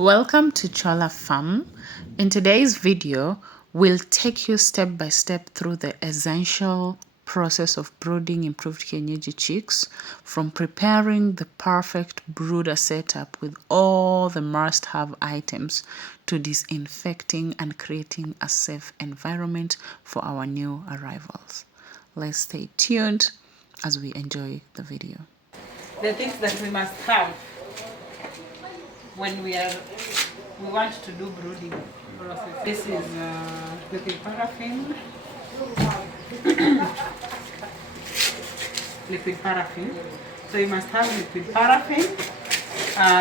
Welcome to Chola Farm. In today's video, we'll take you step by step through the essential process of brooding improved Kienyeji chicks, from preparing the perfect brooder setup with all the must-have items to disinfecting and creating a safe environment for our new arrivals. Let's stay tuned as we enjoy the video. The things that we must have when we want to do brooding process. This is liquid paraffin. Liquid paraffin. So you must have liquid paraffin.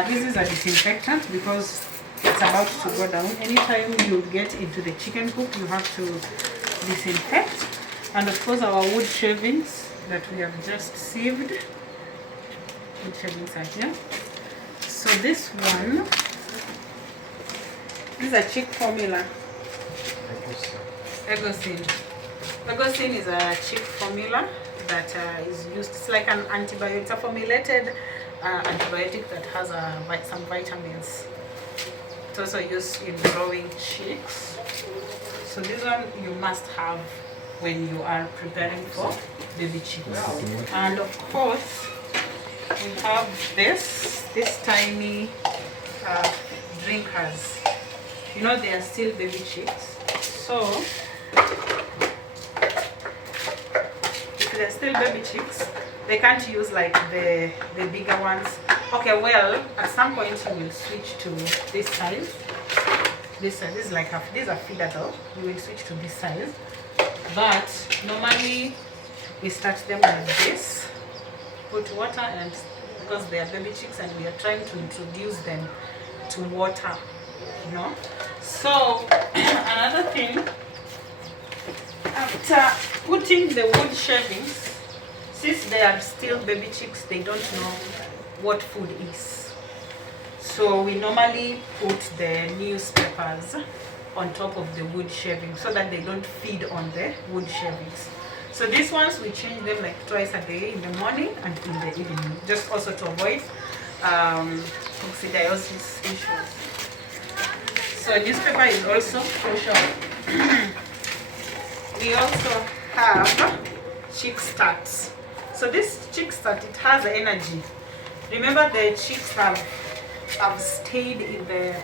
This is a disinfectant because it's about to go down. Anytime you get into the chicken coop, you have to disinfect. And of course our wood shavings that we have just sieved. Wood shavings are here. So this one, this is a chick formula. Egocin. Egocin is a chick formula that is used. It's like an antibiotic. It's a formulated antibiotic that has some vitamins. It's also used in growing chicks. So this one you must have when you are preparing for baby chicks. And of course, we have this tiny drinkers. You know, they are still baby chicks. So if they're still baby chicks, they can't use like the bigger ones. Okay, well, at some point you will switch to this size. This size is like these are feeder though. You will switch to this size. But normally we start them like this. Put water, and because they are baby chicks and we are trying to introduce them to water, you know. So another thing, after putting the wood shavings, since they are still baby chicks, they don't know what food is. So we normally put the newspapers on top of the wood shavings so that they don't feed on the wood shavings. So these ones we change them like twice a day, in the morning and in the evening, just also to avoid oxidiosis issues. So newspaper is also crucial. We also have chick starts. So this chick start, it has energy. Remember, the chicks have stayed in the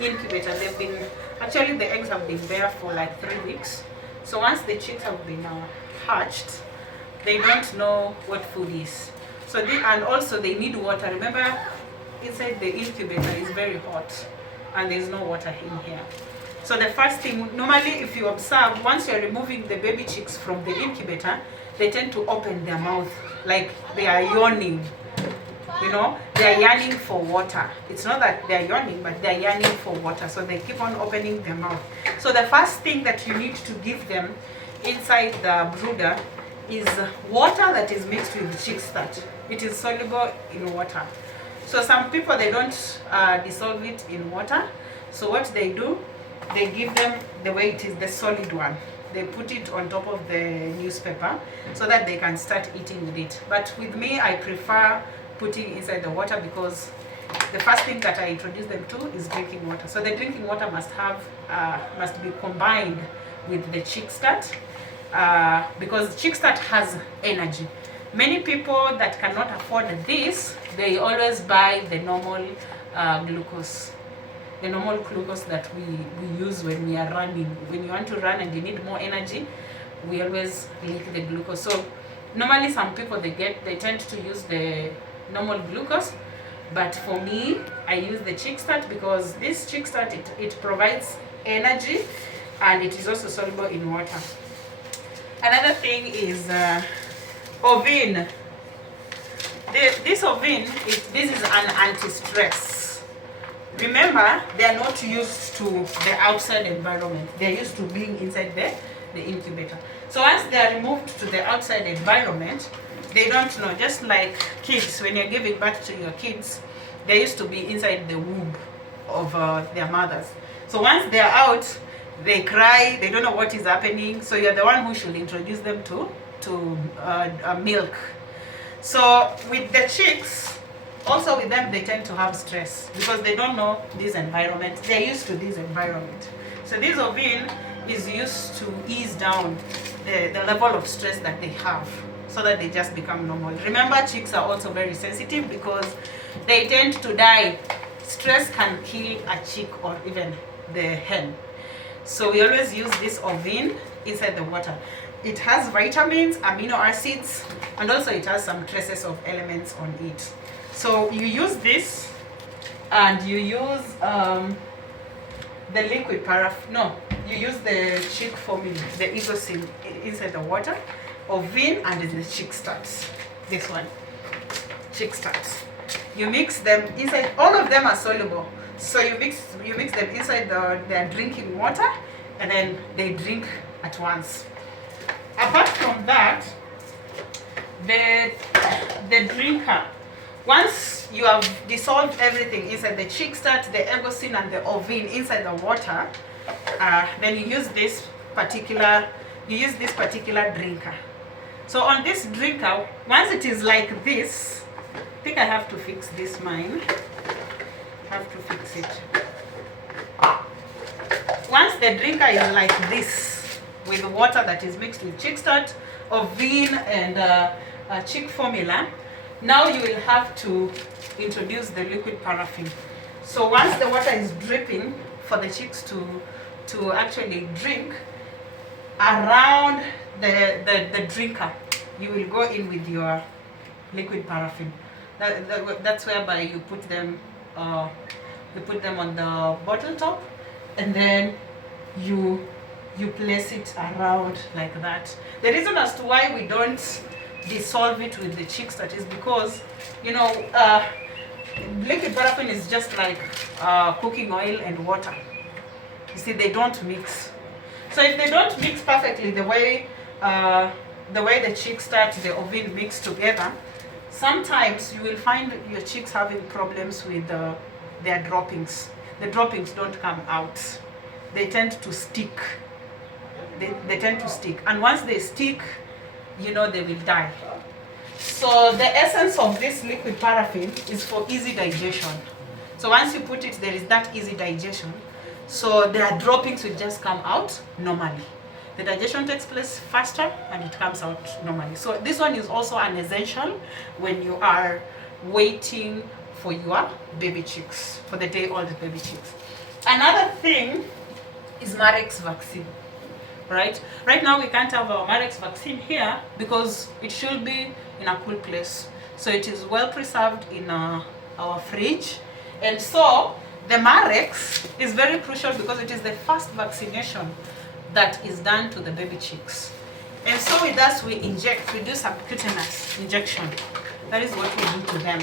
incubator. They've been, actually the eggs have been there for like 3 weeks. So once the chicks have been hatched, they don't know what food is. So and also they need water. Remember, inside the incubator is very hot and there's no water in here. So the first thing, normally if you observe, once you're removing the baby chicks from the incubator, they tend to open their mouth like they are yawning. You know, they are yearning for water. It's not that they are yawning, but they are yearning for water. So they keep on opening their mouth. So the first thing that you need to give them inside the brooder is water that is mixed with chick start. It is soluble in water. So some people, they don't dissolve it in water. So what they do, they give them the way it is, the solid one. They put it on top of the newspaper so that they can start eating with it. But with me, I prefer putting inside the water because the first thing that I introduce them to is drinking water. So the drinking water must be combined with the chick start because chick start has energy. Many people that cannot afford this, they always buy the normal glucose. The normal glucose that we use when we are running. When you want to run and you need more energy, we always lick the glucose. So normally some people they tend to use the normal glucose, but for me I use the chick start because this chick start it provides energy and it is also soluble in water. Another thing is oven. This oven this is an anti-stress. Remember, they are not used to the outside environment. They are used to being inside the incubator. So once they are removed to the outside environment, they don't know. Just like kids, when you're giving birth to your kids, they used to be inside the womb of their mothers. So once they're out, they cry, they don't know what is happening. So you're the one who should introduce them to milk. So with the chicks, Also with them, they tend to have stress because they don't know this environment. They're used to this environment. So this oven is used to ease down the level of stress that they have so that they just become normal. Remember, chicks are also very sensitive because they tend to die. Stress can kill a chick or even the hen. So we always use this oven inside the water. It has vitamins, amino acids, and also it has some traces of elements on it. So you use this, and you use the liquid paraffin. No, you use the chick formula, the isocin inside the water, oven, and the chick starts. This one, chick starts. You mix them inside. All of them are soluble, so you mix them inside their drinking water, and then they drink at once. Apart from that, the drinker, once you have dissolved everything inside the chick start, the egocin, and the oven inside the water, then you use this particular drinker. So on this drinker, once it is like this, I think I have to fix this mine. I have to fix it. Once the drinker is like this, with water that is mixed with chick start, oven, and chick formula, now you will have to introduce the liquid paraffin. So once the water is dripping for the chicks to actually drink, around the drinker, you will go in with your liquid paraffin. That's whereby you put them on the bottle top, and then you place it around like that. The reason as to why we don't dissolve it with the chicks, that is because, liquid paraffin is just like cooking oil and water. You see, they don't mix. So if they don't mix perfectly the way the chicks start, the oven mix together, sometimes you will find your chicks having problems with their droppings. The droppings don't come out. They tend to stick. They tend to stick. And once they stick, they will die. So the essence of this liquid paraffin is for easy digestion. So once you put it, there is that easy digestion. So their droppings will just come out normally. The digestion takes place faster and it comes out normally. So this one is also an essential when you are waiting for your baby chicks, for the day-old baby chicks. Another thing is Marek's vaccine, right? Right now we can't have our Marek's vaccine here because it should be in a cool place. So it is well preserved in our fridge. And so the Marek's is very crucial because it is the first vaccination that is done to the baby chicks. And so with us, we do subcutaneous injection. That is what we do to them.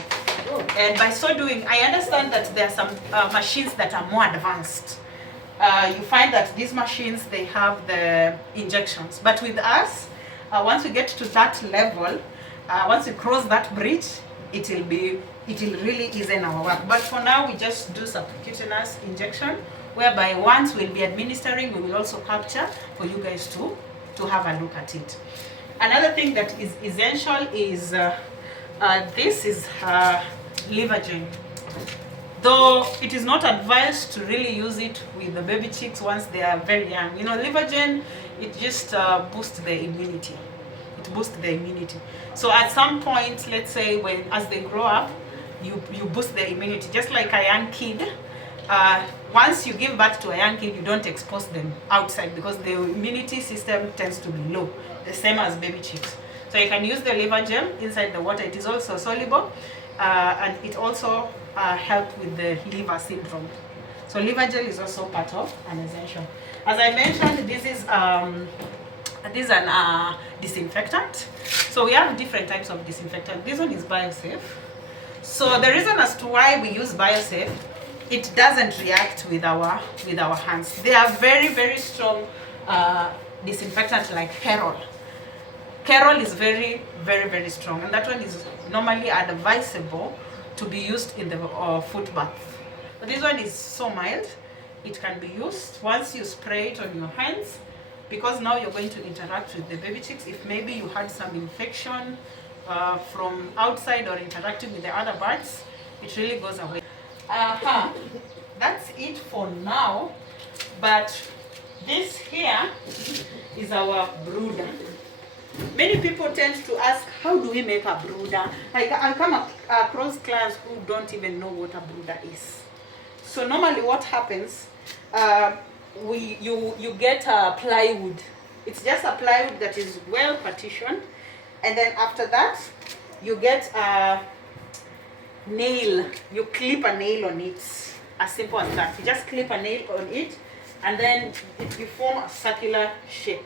And by so doing, I understand that there are some machines that are more advanced. You find that these machines, they have the injections. But with us, once we get to that level, once we cross that bridge, it will really ease in our work. But for now, we just do subcutaneous injection, whereby once we'll be administering, we will also capture for you guys to have a look at it. Another thing that is essential is this is Livergen. Though it is not advised to really use it with the baby chicks once they are very young. Livergen, it just boosts their immunity. It boosts their immunity. So at some point, let's say as they grow up, you boost their immunity. Just like a young kid, once you give birth to a young kid, you don't expose them outside because the immunity system tends to be low, the same as baby chicks. So you can use the Livergen inside the water. It is also soluble, and it also helps with the liver syndrome. So liver gel is also part of an essential. As I mentioned, this is an disinfectant. So we have different types of disinfectant. This one is BioSafe. So the reason as to why we use BioSafe, it doesn't react with our hands. They are very, very strong disinfectant like Kerol. Kerol is very, very, very strong, and that one is normally advisable to be used in the foot bath. But this one is so mild, it can be used once you spray it on your hands, because now you're going to interact with the baby chicks. If maybe you had some infection from outside or interacting with the other birds, It really goes away. That's it for now. But this here is our brooder. Many people tend to ask, how do we make a brooder? I come across clients who don't even know what a brooder is. So normally what happens, you get a plywood. It's just a plywood that is well partitioned, and then after that you get a nail. You clip a nail on it. As simple as that. You just clip a nail on it, and then you form a circular shape.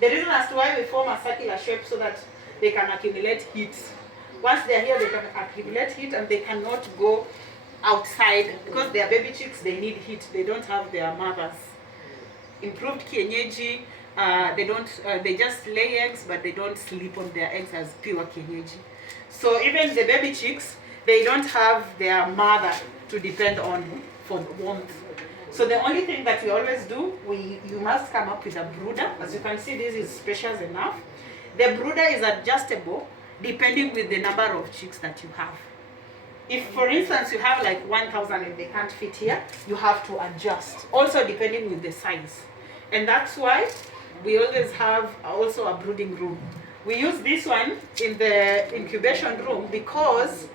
The reason as to why we form a circular shape, so that they can accumulate heat. Once they are here, they can accumulate heat, and they cannot go outside because they are baby chicks. They need heat. They don't have their mothers. Improved Kienyeji, they just lay eggs, but they don't sleep on their eggs as pure Kienyeji. So even the baby chicks, they don't have their mother to depend on for warmth. So the only thing that we always do, you must come up with a brooder. As you can see, this is spacious enough. The brooder is adjustable depending with the number of chicks that you have. If, for instance, you have like 1,000 and they can't fit here, you have to adjust. Also depending with the size. And that's why we always have also a brooding room. We use this one in the incubation room because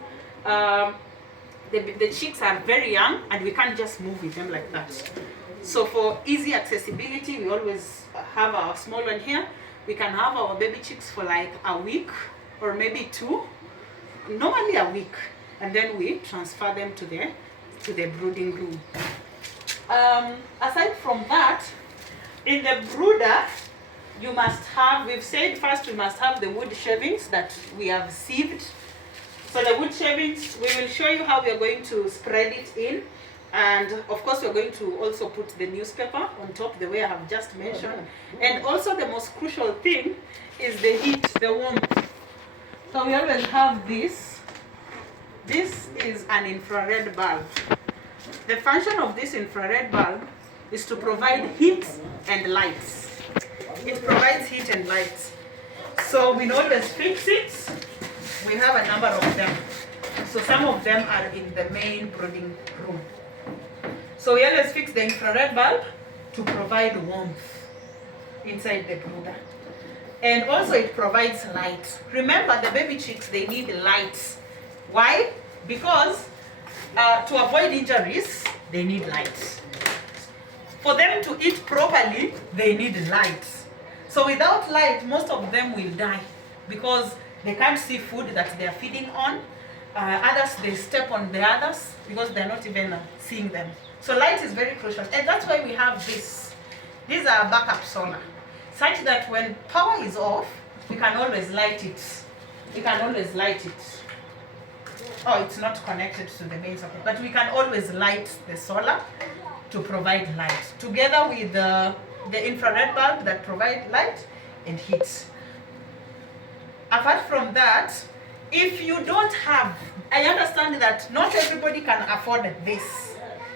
the chicks are very young and we can't just move with them like that. So for easy accessibility, we always have our small one here. We can have our baby chicks for like a week or maybe 2, normally a week, and then we transfer them to the brooding room. Aside from that, in the brooder, you must have, we've said first we must have the wood shavings that we have sieved. So the wood shavings, we will show you how we are going to spread it in. And of course, we're going to also put the newspaper on top, the way I have just mentioned. And also the most crucial thing is the heat, the warmth. So we always have this. This is an infrared bulb. The function of this infrared bulb is to provide heat and lights. It provides heat and lights. So we always fix it. We have a number of them. So some of them are in the main brooding room. So we always fix the infrared bulb to provide warmth inside the brooder. And also it provides light. Remember, the baby chicks, they need light. Why? Because to avoid injuries, they need light. For them to eat properly, they need light. So without light, most of them will die because they can't see food that they are feeding on. Others, they step on the others because they're not even seeing them. So light is very crucial. And that's why we have this. These are backup solar, such that when power is off, we can always light it. We can always light it. Oh, it's not connected to the main socket, but we can always light the solar to provide light, together with the infrared bulb that provide light and heat. Apart from that, if you don't have, I understand that not everybody can afford this.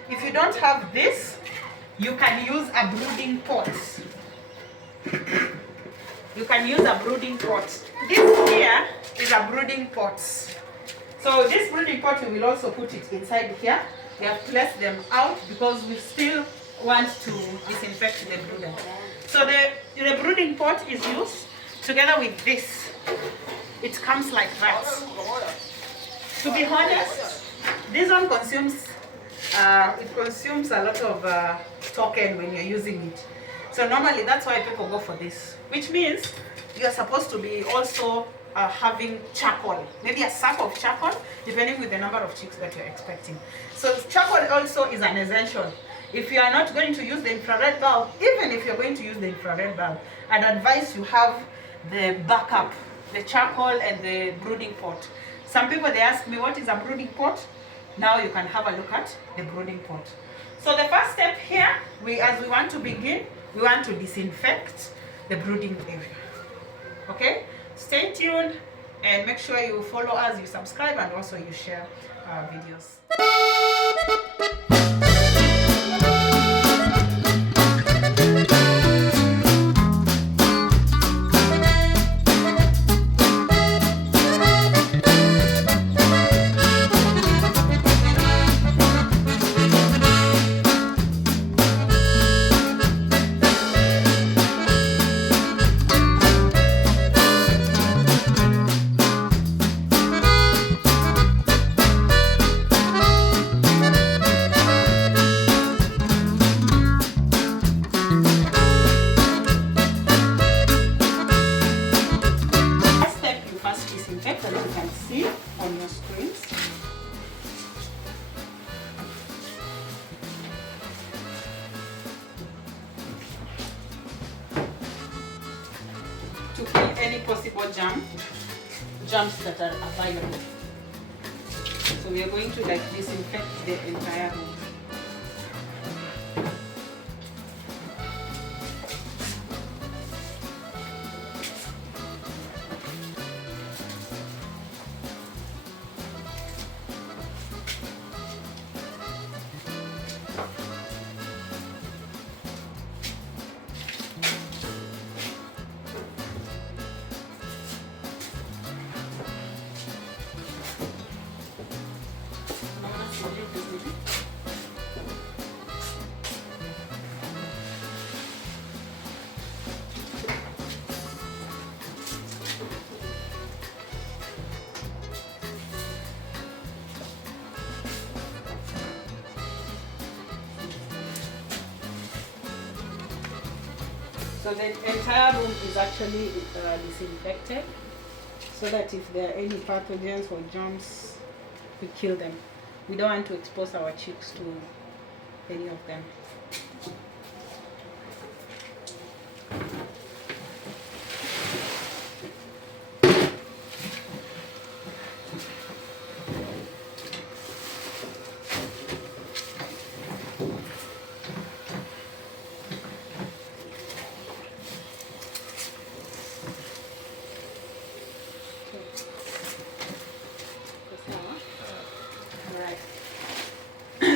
If you don't have this, you can use a brooding pot. You can use a brooding pot. This here is a brooding pot. So this brooding pot, we will also put it inside here. We have placed them out because we still want to disinfect the brooder. So the brooding pot is used together with this. It comes like that. To be honest, this one consumes a lot of token when you're using it. So normally that's why people go for this, which means you're supposed to be also having charcoal, maybe a sack of charcoal, depending with the number of chicks that you're expecting. So charcoal also is an essential. If you are not going to use the infrared bulb, even if you're going to use the infrared bulb, I'd advise you have the backup, the charcoal and the brooding pot. Some people, they ask me, what is a brooding pot? Now you can have a look at the brooding pot. So the first step here, as we want to begin, we want to disinfect the brooding area. Okay? Stay tuned and make sure you follow us, you subscribe, and also you share our videos. to kill any possible germs that are available. So we are going to like disinfect the entire room. So the entire room is actually disinfected, so that if there are any pathogens or germs, we kill them. We don't want to expose our chicks to any of them.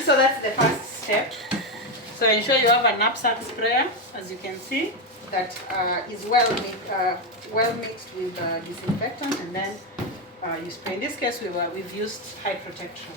So that's the first step. So ensure you have a knapsack sprayer, as you can see, that is well mixed with disinfectant, and then you spray. In this case, we've used high protection.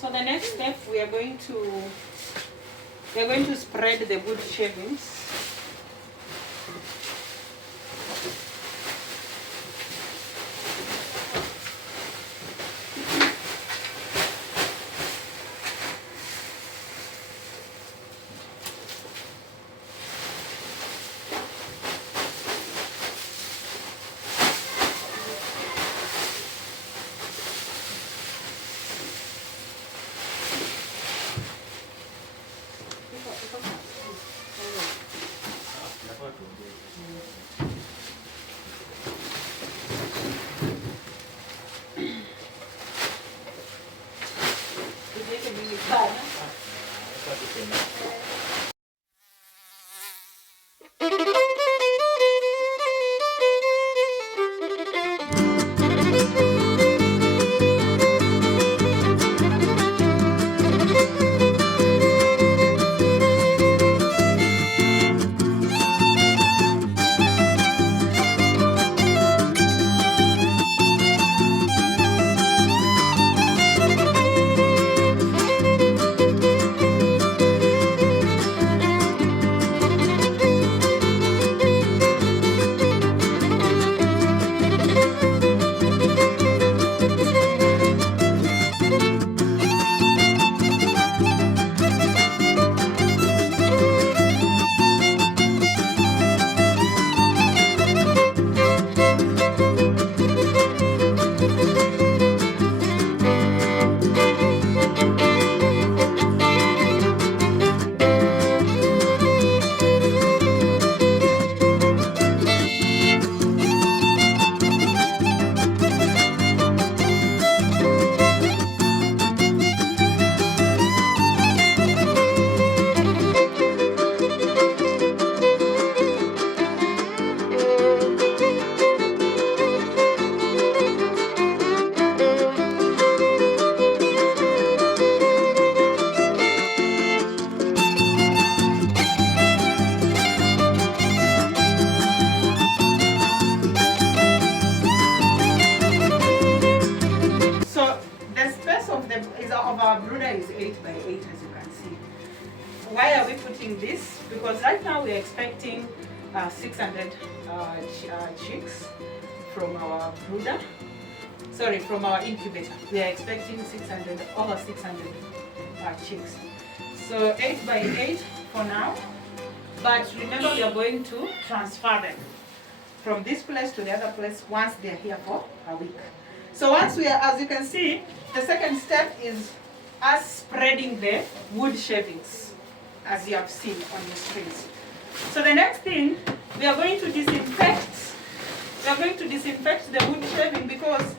So the next step, we are going to spread the wood shavings. Of our brooder is 8 by 8, as you can see. Why are we putting this? Because right now we're expecting 600 chicks from our brooder. sorry, from our incubator. We are expecting 600, over 600 chicks. So 8 by 8 for now. But remember, we are going to transfer them from this place to the other place once they are here for a week. So once we are, as you can see, the second step is us spreading the wood shavings, as you have seen on the screens. So the next thing, we are going to disinfect. We are going to disinfect the wood shaving because,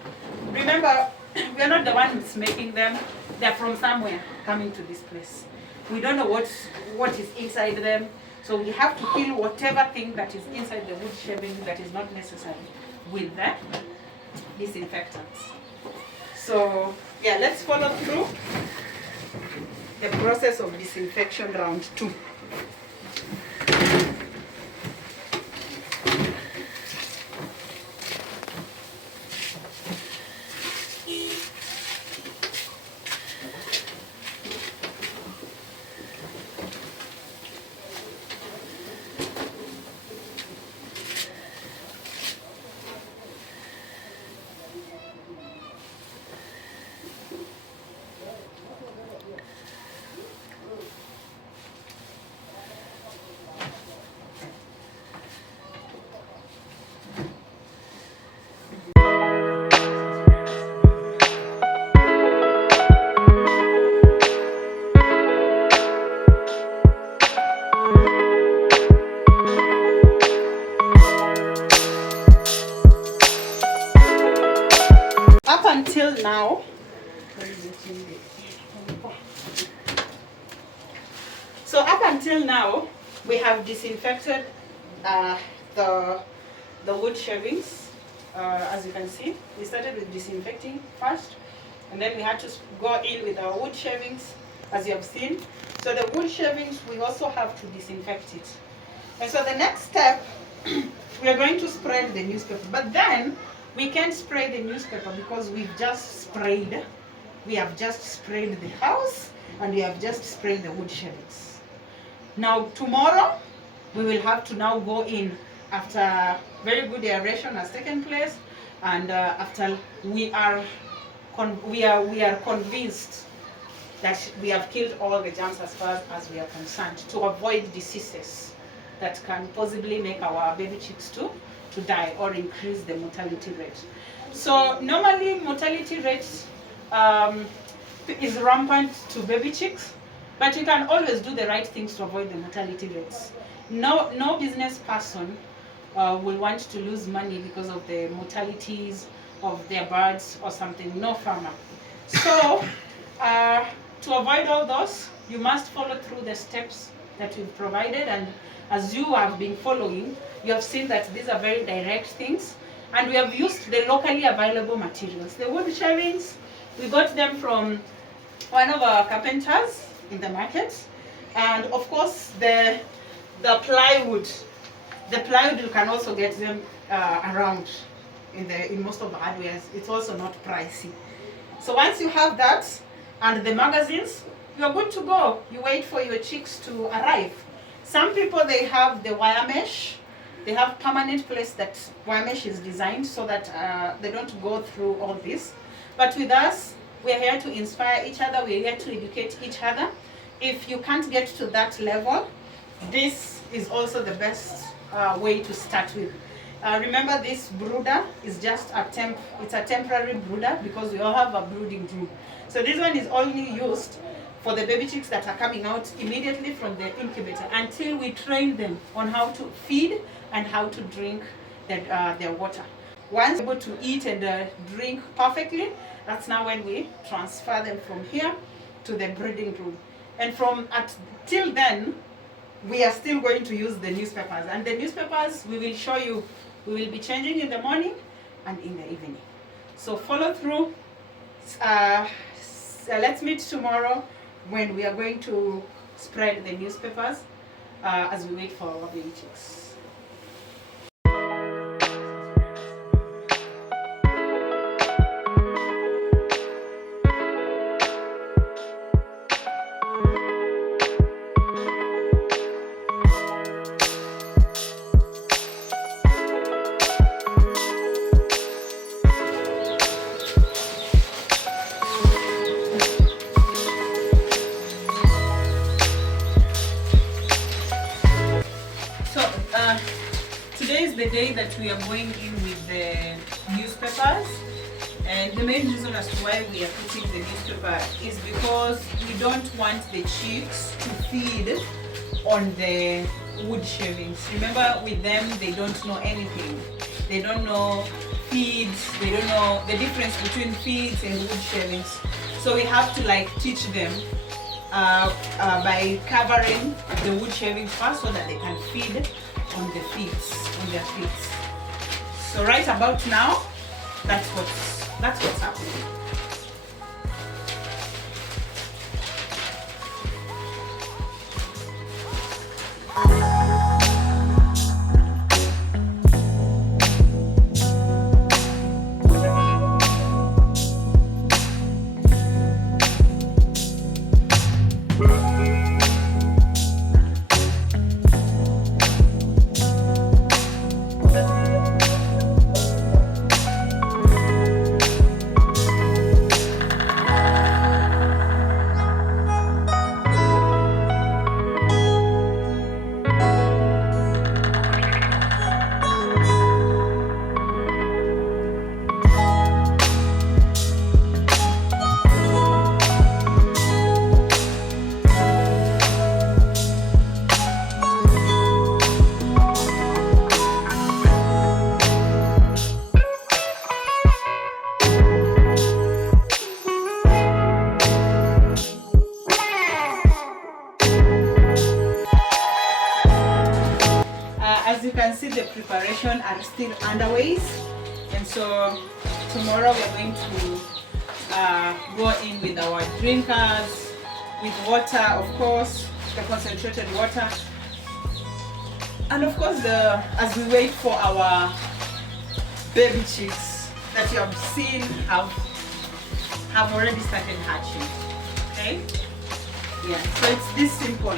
remember, we are not the ones making them. They are from somewhere coming to this place. We don't know what is inside them. So we have to kill whatever thing that is inside the wood shaving that is not necessary with the disinfectants. So yeah, let's follow through the process of disinfection round 2. Until now, so up until now, we have disinfected the wood shavings. As you can see, we started with disinfecting first, and then we had to go in with our wood shavings, as you have seen. So the wood shavings, we also have to disinfect it. And so the next step, we are going to spread the newspaper. But then, we can't spray the newspaper because we've just sprayed. We have just sprayed the house and we have just sprayed the wood shavings. Now tomorrow, we will have to now go in after very good aeration has taken place, and after we are convinced that we have killed all the germs as far as we are concerned, to avoid diseases that can possibly make our baby chicks to die or increase the mortality rate. So normally mortality rate is rampant to baby chicks, but you can always do the right things to avoid the mortality rates. No business person will want to lose money because of the mortalities of their birds or something. No farmer. So to avoid all those, you must follow through the steps that we've provided, and as you have been following, you have seen that these are very direct things, and we have used the locally available materials. The wood shavings, we got them from one of our carpenters in the market, and of course the plywood. The plywood, you can also get them around in most of the hardwares. It's also not pricey. So once you have that and the magazines, you're good to go. You wait for your chicks to arrive. Some people, they have the wire mesh. They have permanent place that wire mesh is designed so that they don't go through all this. But with us, we're here to inspire each other. We're here to educate each other. If you can't get to that level, this is also the best way to start with. Remember, this brooder is just it's a temporary brooder because we all have a brooding room. So this one is only used for the baby chicks that are coming out immediately from the incubator until we train them on how to feed and how to drink their water. Once able to eat and drink perfectly, that's now when we transfer them from here to the breeding room. And till then, we are still going to use the newspapers. And the newspapers, we will show you, we will be changing in the morning and in the evening. So follow through. Let's meet tomorrow when we are going to spread the newspapers as we wait for our baby chicks. Today is the day that we are going in with the newspapers, and the main reason as to why we are putting the newspaper is because we don't want the chicks to feed on the wood shavings. Remember, with them, they don't know anything. They don't know feeds, they don't know the difference between feeds and wood shavings. So we have to like teach them by covering the wood shavings first so that they can feed on the feeds, on their feeds. So right about now, that's what's happening. As you can see, the preparation are still underway, and so tomorrow we are going to go in with our drinkers, with water, of course, the concentrated water, and of course as we wait for our baby chicks that you have seen have already started hatching. Okay, yeah, so it's this simple.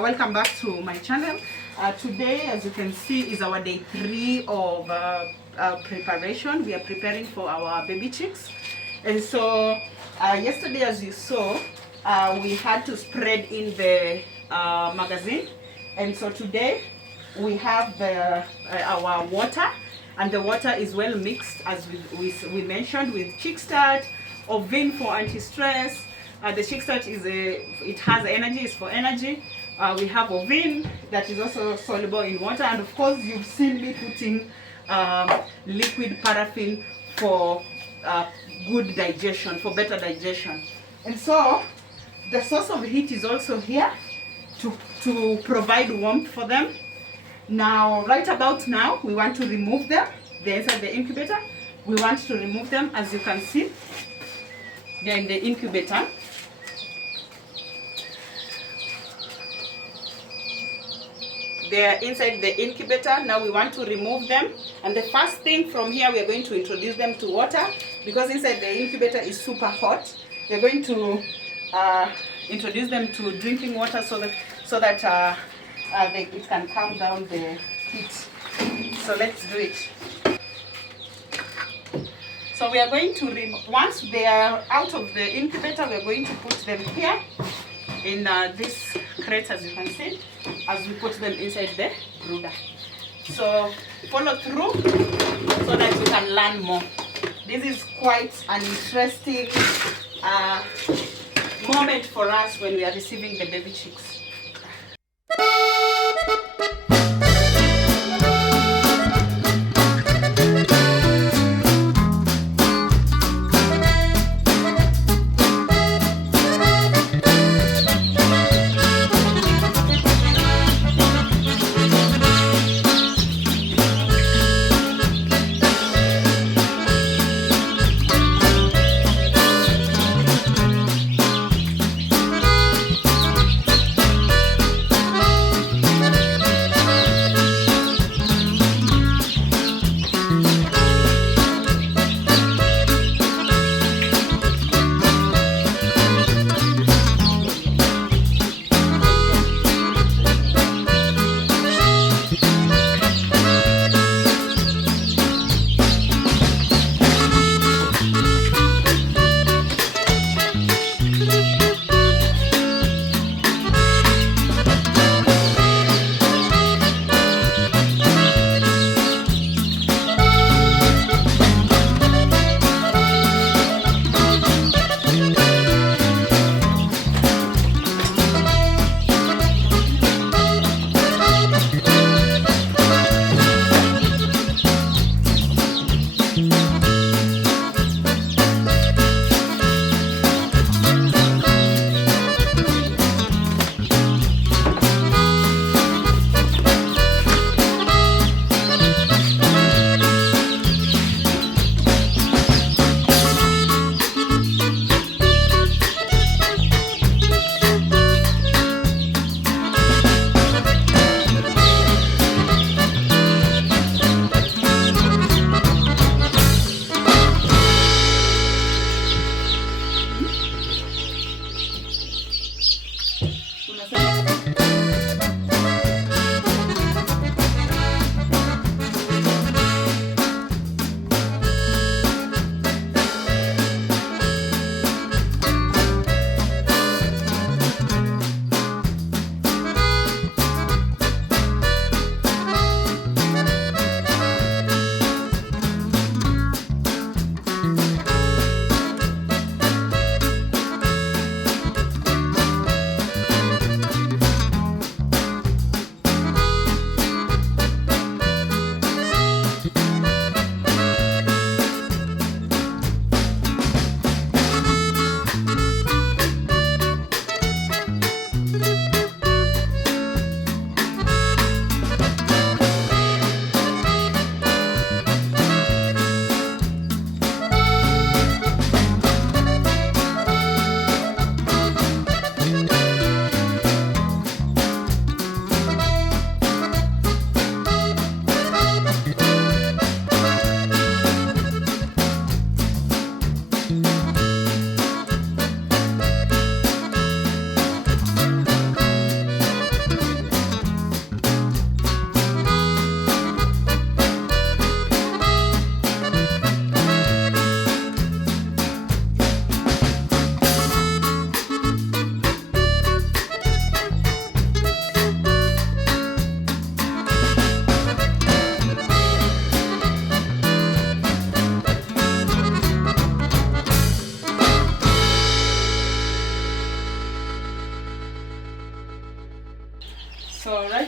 Welcome back to my channel. Today, as you can see, is our day 3 of preparation. We are preparing for our baby chicks, and so yesterday, as you saw, we had to spread in the magazine, and so today we have our water, and the water is well mixed, as we mentioned, with chick start, Ovin for anti-stress. The chick start it has energy, it's for energy. We have Ovin that is also soluble in water, and of course you've seen me putting liquid paraffin for good digestion, for better digestion. And so the source of heat is also here to provide warmth for them. Now, right about now, we want to remove them. They're inside the incubator. We want to remove them. As you can see, they're in the incubator. They are inside the incubator. Now we want to remove them, and the first thing from here, we are going to introduce them to water, because inside the incubator is super hot. We are going to introduce them to drinking water so that it can calm down the heat. So let's do it. So we are going to once they are out of the incubator, we are going to put them here in this crate, as you can see, as we put them inside the brooder. So follow through so that you can learn more. This is quite an interesting moment for us when we are receiving the baby chicks.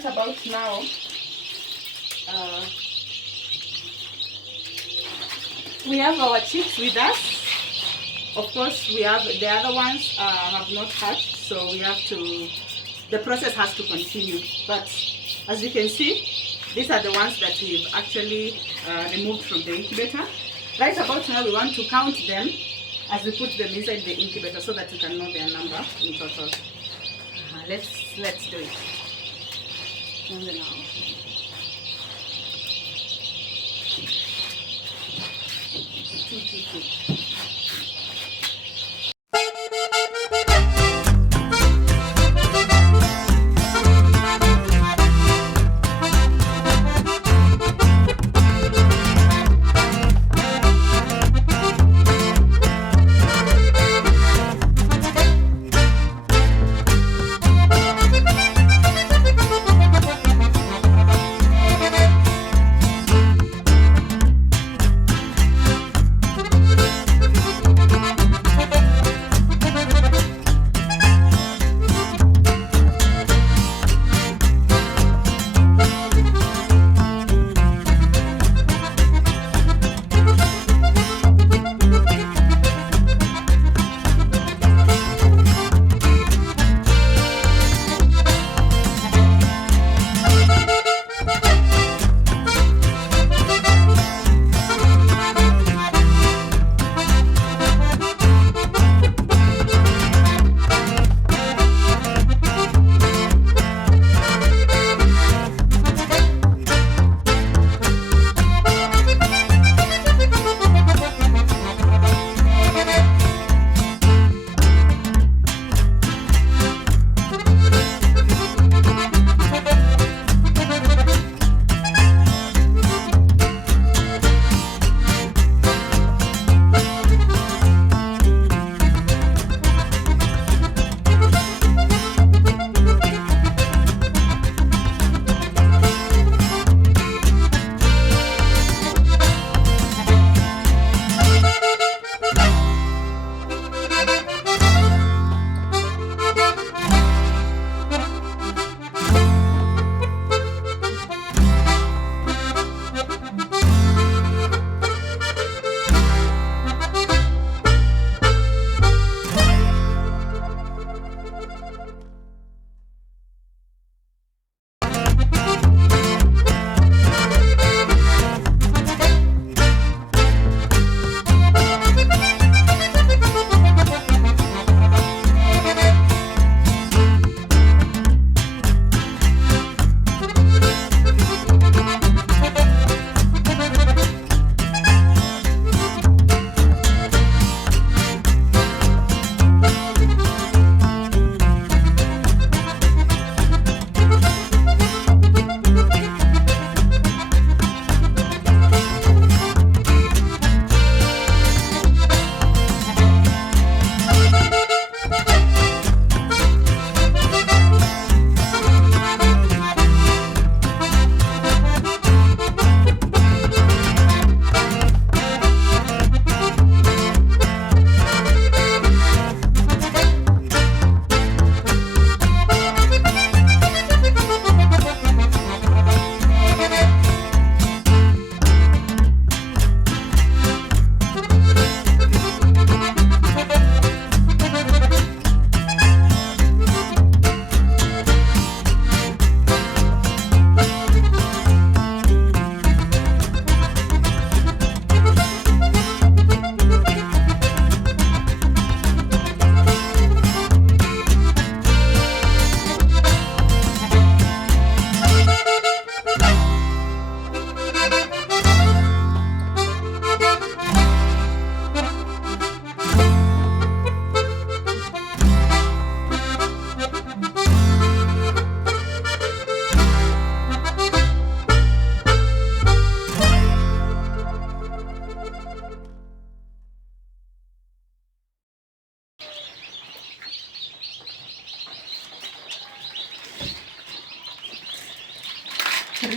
right about now, we have our chicks with us. Of course, we have the other ones have not hatched, so we have to, the process has to continue. But as you can see, these are the ones that we've actually removed from the incubator. Right about now, we want to count them as we put them inside the incubator so that we can know their number in total. Let's do it. Two.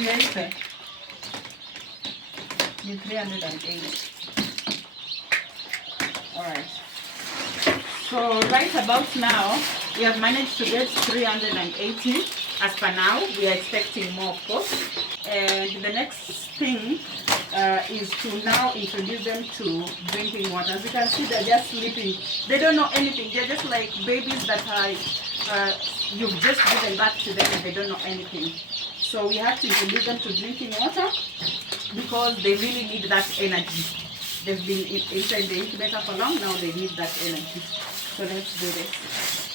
created the 308. Alright. So right about now we have managed to get 380. As per now, we are expecting more, of course. And the next thing is to now introduce them to drinking water. As you can see, they're just sleeping. They don't know anything. They're just like babies that are you've just given back to them and they don't know anything. So we have to introduce them to drinking water because they really need that energy. They've been inside the incubator for long, now they need that energy. So let's do this.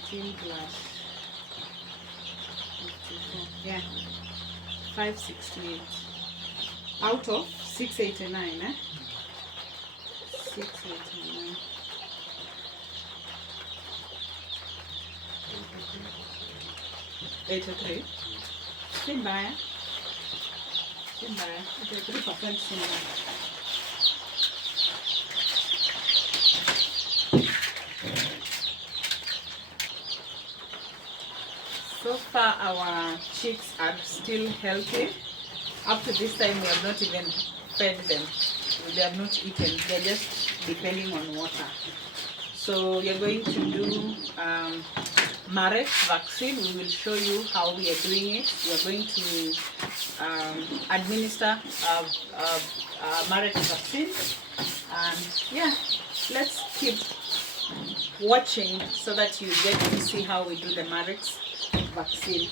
14 plus 54. Yeah, 568 out of 689. 689. 83. Simbaya. 83% Simbaya. So far our chicks are still healthy. Up to this time we have not even fed them. They have not eaten. They're just depending on water. So we are going to do Marek vaccine. We will show you how we are doing it. We are going to administer Marek vaccine. And yeah, let's keep watching so that you get to see how we do the Marek vaccine.